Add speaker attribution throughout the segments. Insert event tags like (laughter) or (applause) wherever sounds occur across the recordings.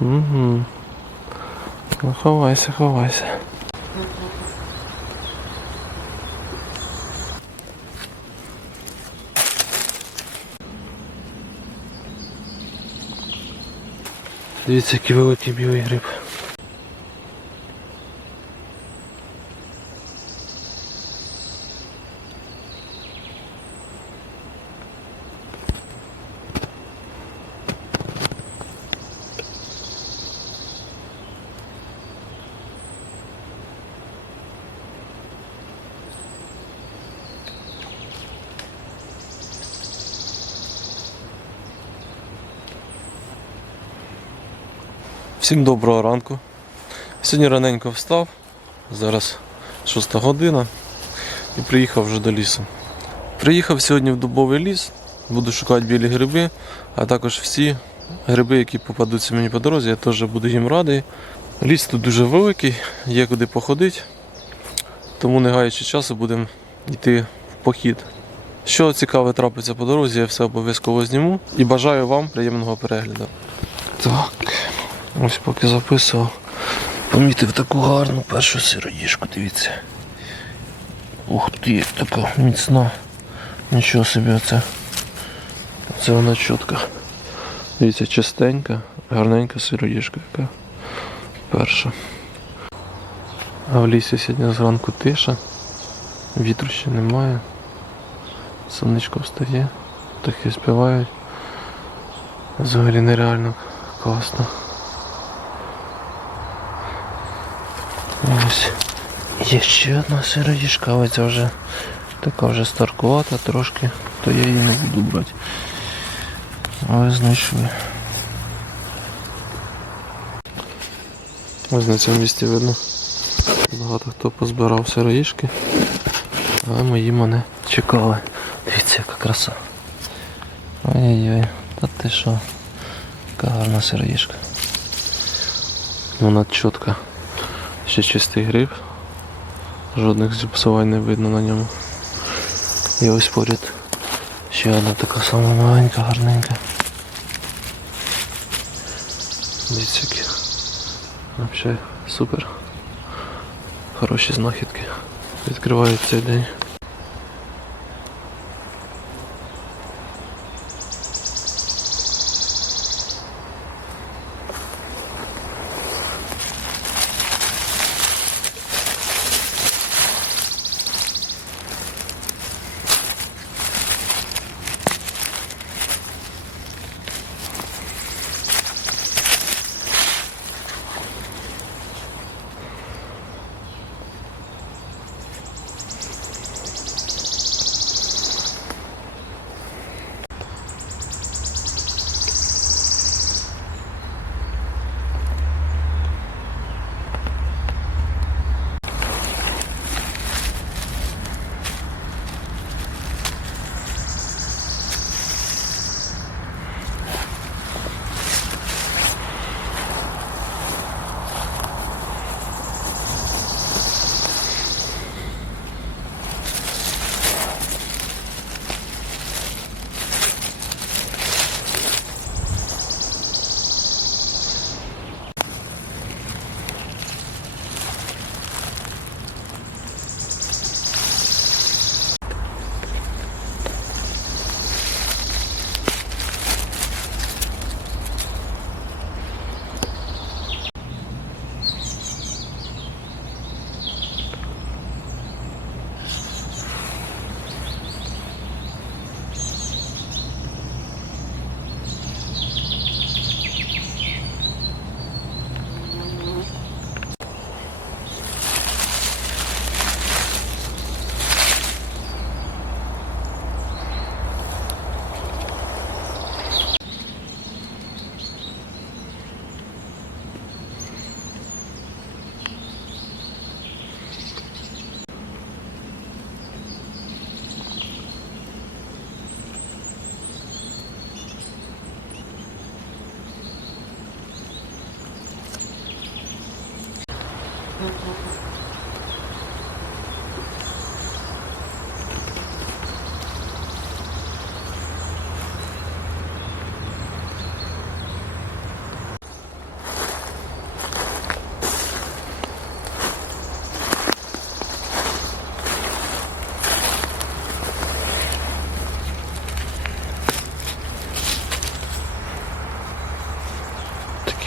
Speaker 1: Угу. Ну, ховайся, ховайся. Дивіться, який великий білий гриб. Всім доброго ранку. Сьогодні раненько встав, зараз 6 година і приїхав вже до лісу. Приїхав сьогодні в дубовий ліс, буду шукати білі гриби, а також всі гриби, які попадуться мені по дорозі, я теж буду їм радий. Ліс тут дуже великий, є куди походити, тому не гаючи часу, будемо йти в похід. Що цікаве трапиться по дорозі, я все обов'язково зніму і бажаю вам приємного перегляду. Так. Ось поки записував, помітив таку гарну першу сироїжку, дивіться. Ух ти, така міцна. Нічого собі оце. Це вона чітка. Дивіться, чистенька, гарненька сироїжка яка. Перша. А в лісі сьогодні зранку тиша. Вітру ще немає. Сонечко встає, птахи співають. Взагалі нереально класно. Ось. Є ще одна сироїжка, але ця вже така вже старкувата трошки, то я її не буду брати. Але знайшли. Ось на цьому місці видно. Багато хто позбирав сироїжки, але мої мене чекали. Дивіться, яка краса. Ой-ой-ой, та ти що? Яка гарна сироїжка. Вона чітка. Ще чистий гриб. Жодних зіпсувань не видно на ньому. І ось поряд ще одна така сама маленька, гарненька. Які. Взагалі супер. Хороші знахідки. Відкривають цей день.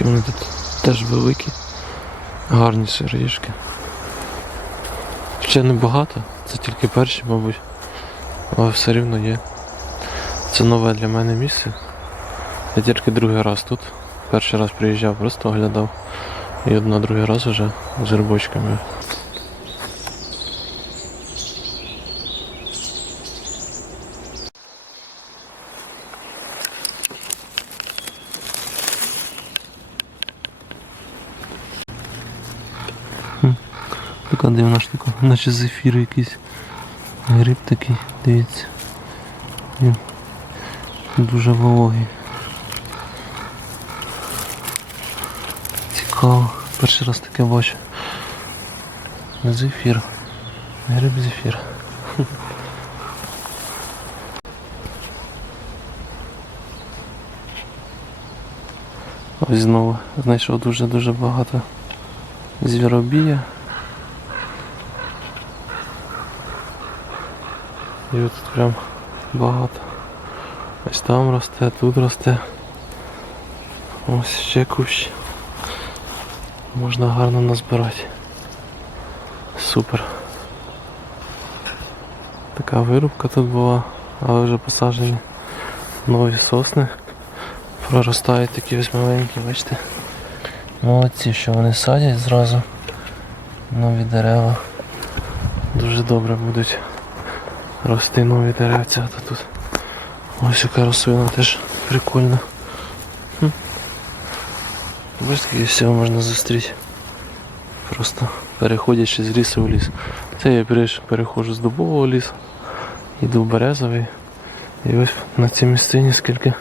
Speaker 1: Такі вони тут теж великі, гарні сирішки. Ще багато, це тільки перші, мабуть, але все рівно є. Це нове для мене місце. Я тільки другий раз тут. Перший раз приїжджав, просто оглядав. І на другий раз вже з грибочками. Дивна штука, наче зефір якийсь. Гриб такий, дивіться. Він дуже вологий. Цікаво. Перший раз таке бачу. Зефір. Гриб зефір. Ось знову знайшов дуже-дуже багато звіробія. І тут прям багато. Ось там росте, тут росте. Ось ще кущ. Можна гарно назбирати. Супер. Така вирубка тут була, але вже посаджені нові сосни. Проростають такі ось маленькі, бачите. Молодці, що вони садять зразу нові дерева. Дуже добре будуть рости нові деревця. Та тут ось яка рослина теж прикольна. Бачите, скільки всього можна зустріти. Просто переходячи з лісу в ліс. Це я переходжу з дубового лісу, йду в березовий. І ось на цій місцині скільки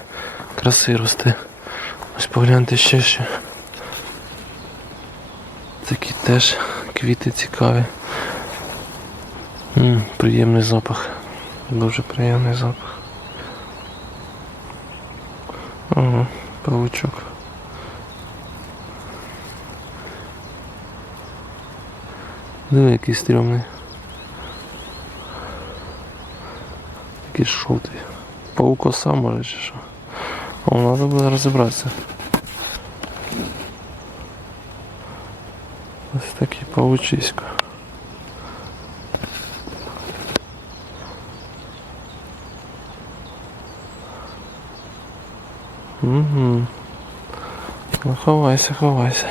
Speaker 1: краси росте. Ось погляньте ще ще. Такі теж квіти цікаві. М приємний запах. Дуже приємний запах. Ага, павучок. Диви, який стрьомний. Який жовтий. Паукоса може чи що. О, треба буде розібратися. Ось такий паучисько. Угу. Ну ховайся, ховайся.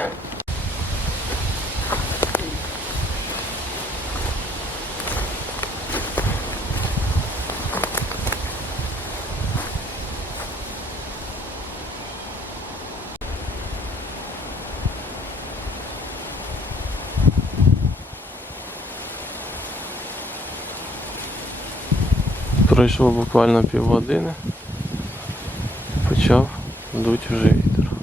Speaker 1: Пройшло буквально півгодини. Почав дуть вже вітер.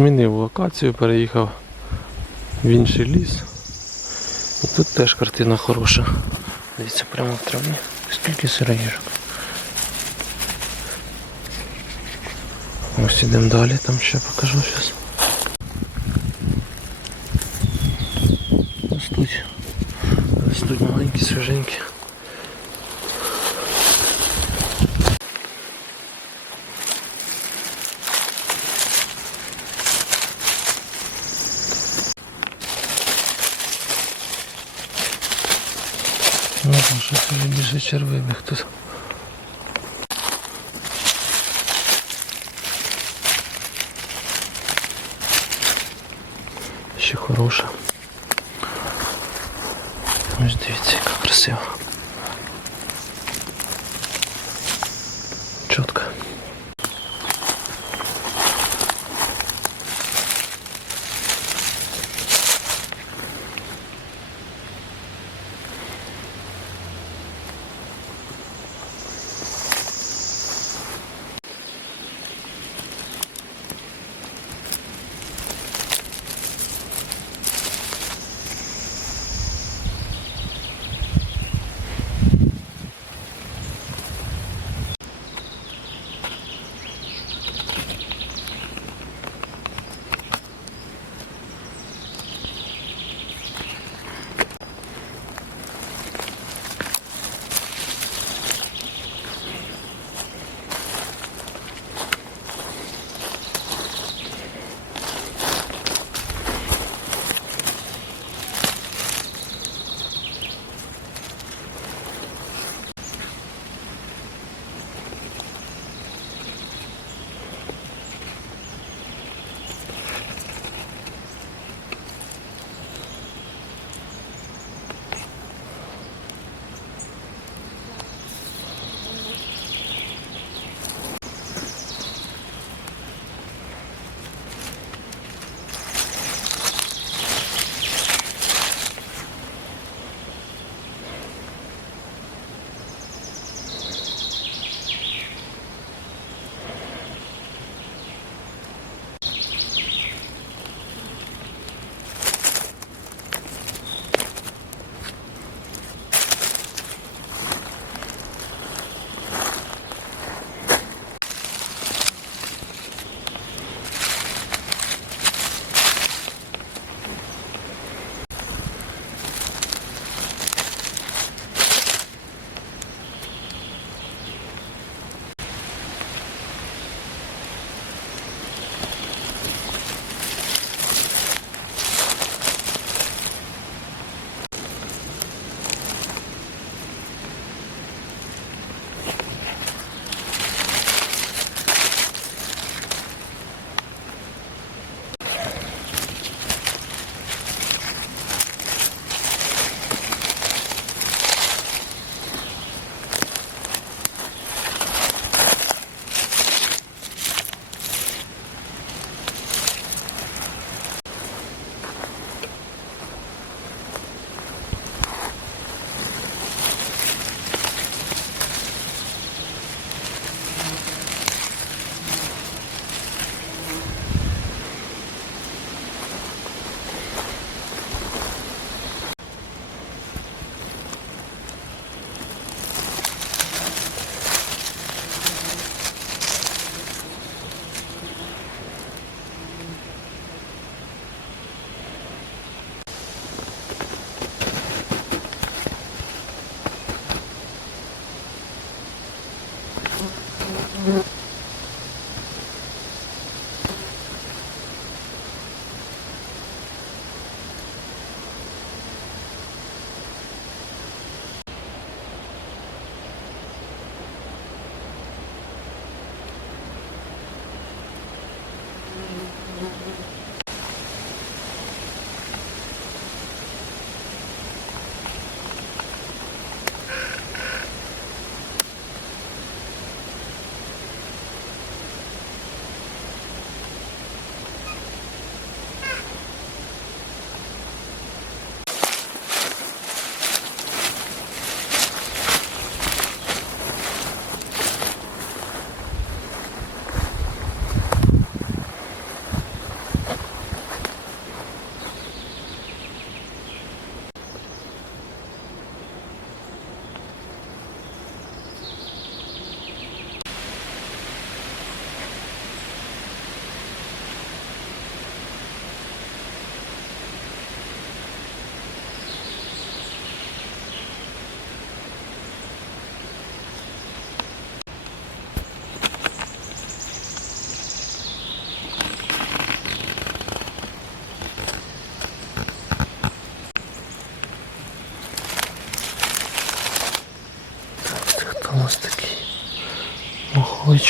Speaker 1: Змінив локацію, переїхав в інший ліс. І тут теж картина хороша. Дивіться, прямо в траві. Скільки сироїжок. Ось ідемо далі, там ще покажу зараз. Ростуть. Ростуть маленькі, свіженькі. Ну, що це більше червивих тут.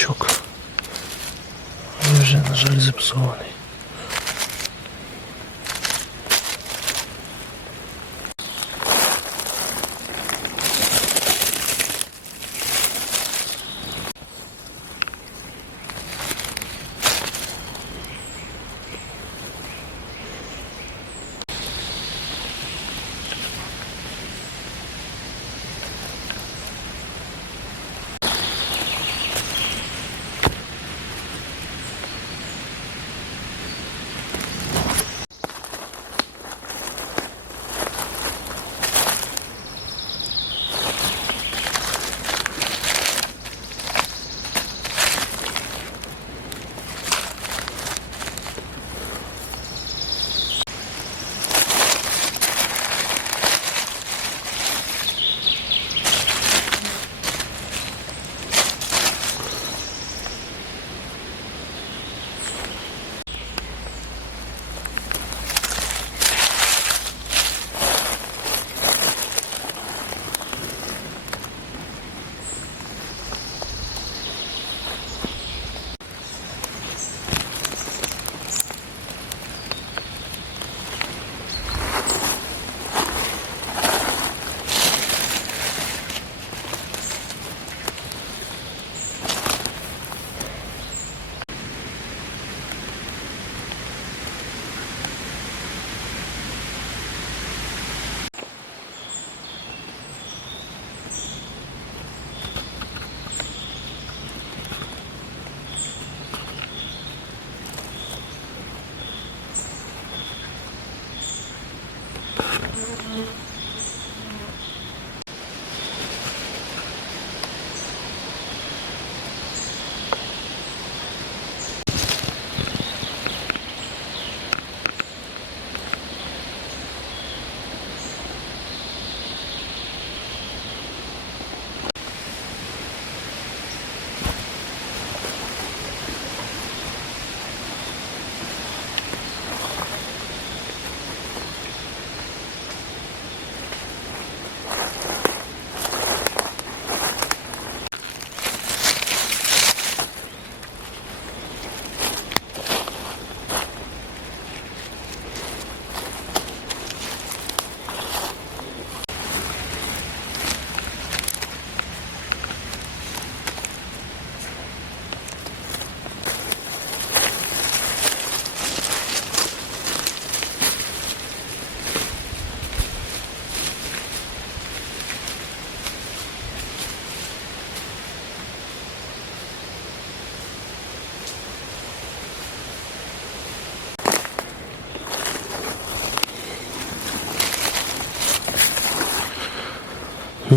Speaker 1: Маховичок. Він вже, на жаль, зіпсований.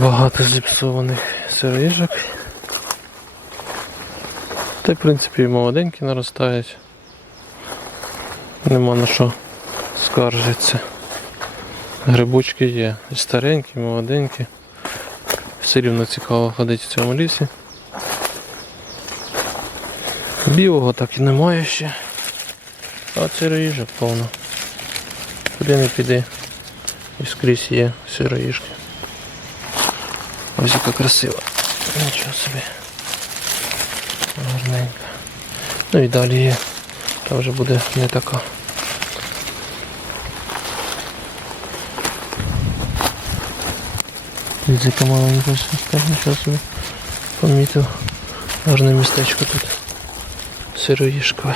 Speaker 1: Багато зіпсованих сироїжок. Та й в принципі і молоденькі наростають. Нема на що скаржитися. Грибочки є. І старенькі, і молоденькі. Все рівно цікаво ходити в цьому лісі. Білого так і немає ще. А сироїжок повно. Куди не піди. І скрізь є сироїжки. Ось яка красива. Нічого собі. Гарненька. Ну і далі є. Та вже буде не така. Яка маленька нічого собі помітив. Гарне містечко тут. Сироїшкове.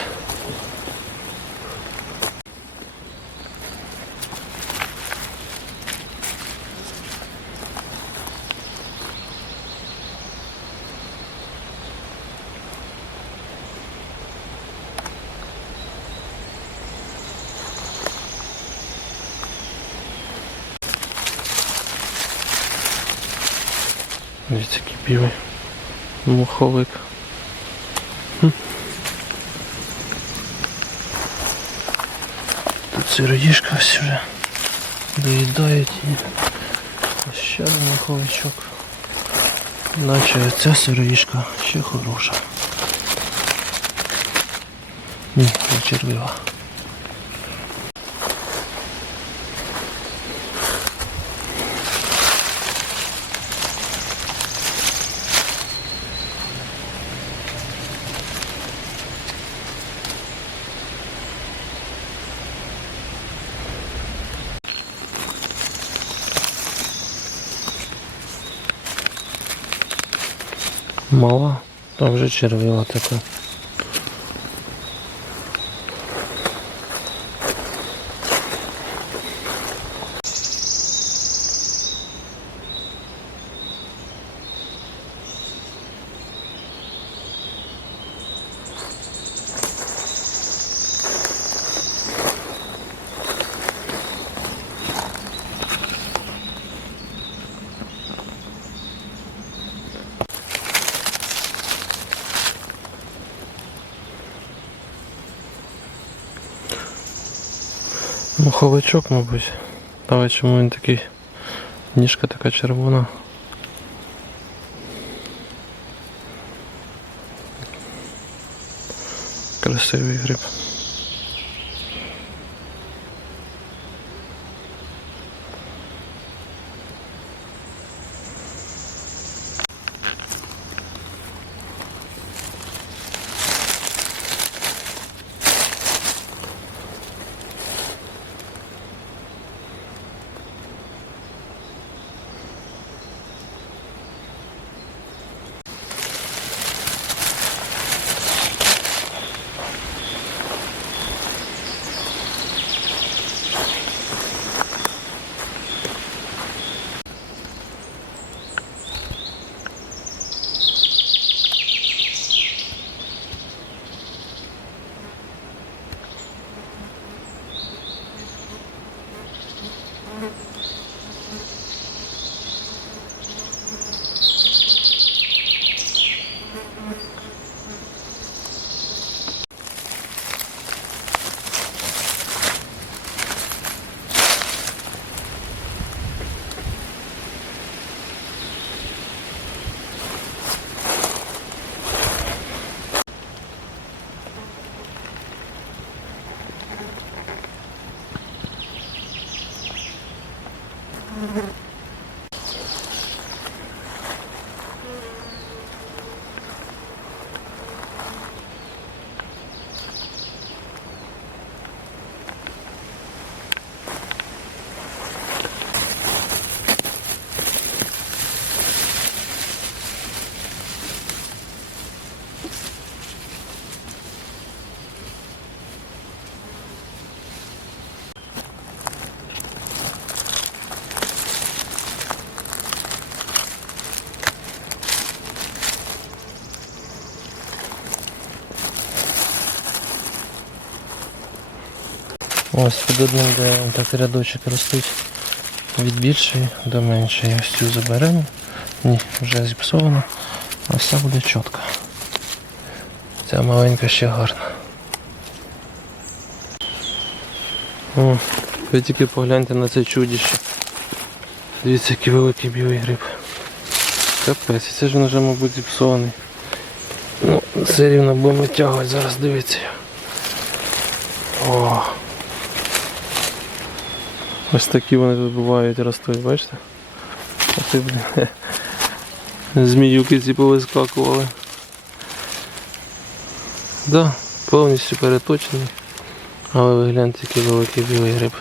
Speaker 1: Дивіться, який білий муховик. Хм. Тут сироїшка ось вже доїдають і ще один муховичок. Наче ця сироїшка ще хороша. Ні, не червива. Мала, там вже червила така. Муховичок, мабуть. Давай чому він такий. Ніжка така червона. Красивий гриб. Mm-hmm. Ось під одним, де так рядочок ростуть від більшої до меншої. Ось цю заберемо. Ні, вже зіпсовано. Ось ця буде чітка. Ця маленька ще гарна. О, ви тільки погляньте на це чудище. Дивіться, який великий білий гриб. Капець, це ж він вже, мабуть, зіпсований. Ну, все рівно будемо витягувати, зараз дивіться. О. Ось такі вони тут бувають, ростуть, бачите? А ти, (laughs) зміюки ці повискакували. Да, повністю переточений. Але ви гляньте, який великий білий гриб.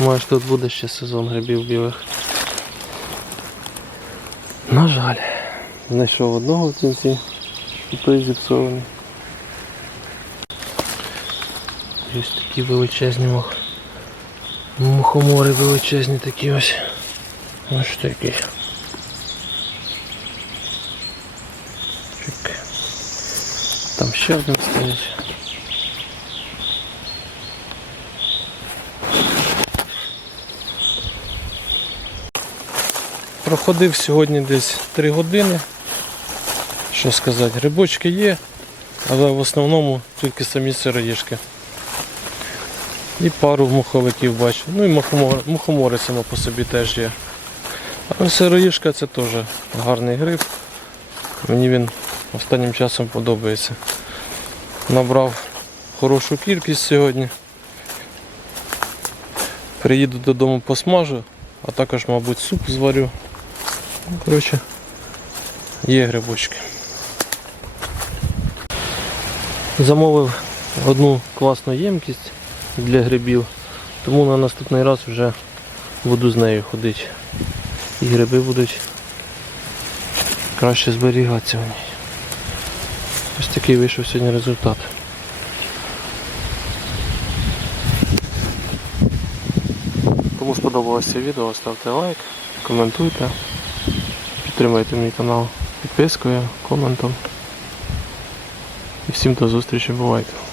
Speaker 1: Може тут буде ще сезон грибів білих. На жаль. Знайшов одного в кінці, і той зіпсований. Ось такі величезні мох. Мухомори величезні такі ось. Ось такі. Чик. Там ще один стоїть. Проходив сьогодні десь 3 години. Що сказати, грибочки є, але в основному тільки самі сироїшки. І пару муховиків бачу. Ну і мухомори, мухомори само по собі теж є. Але сироїшка це теж гарний гриб. Мені він останнім часом подобається. Набрав хорошу кількість сьогодні. Приїду додому посмажу, а також, мабуть, суп зварю. Ну, коротше, є грибочки. Замовив одну класну ємкість для грибів, тому на наступний раз вже буду з нею ходити. І гриби будуть краще зберігатися в ній. Ось такий вийшов сьогодні результат. Кому сподобалося відео, ставте лайк, коментуйте, підтримайте мій канал підпискою, коментом. І всім до зустрічі, бувайте!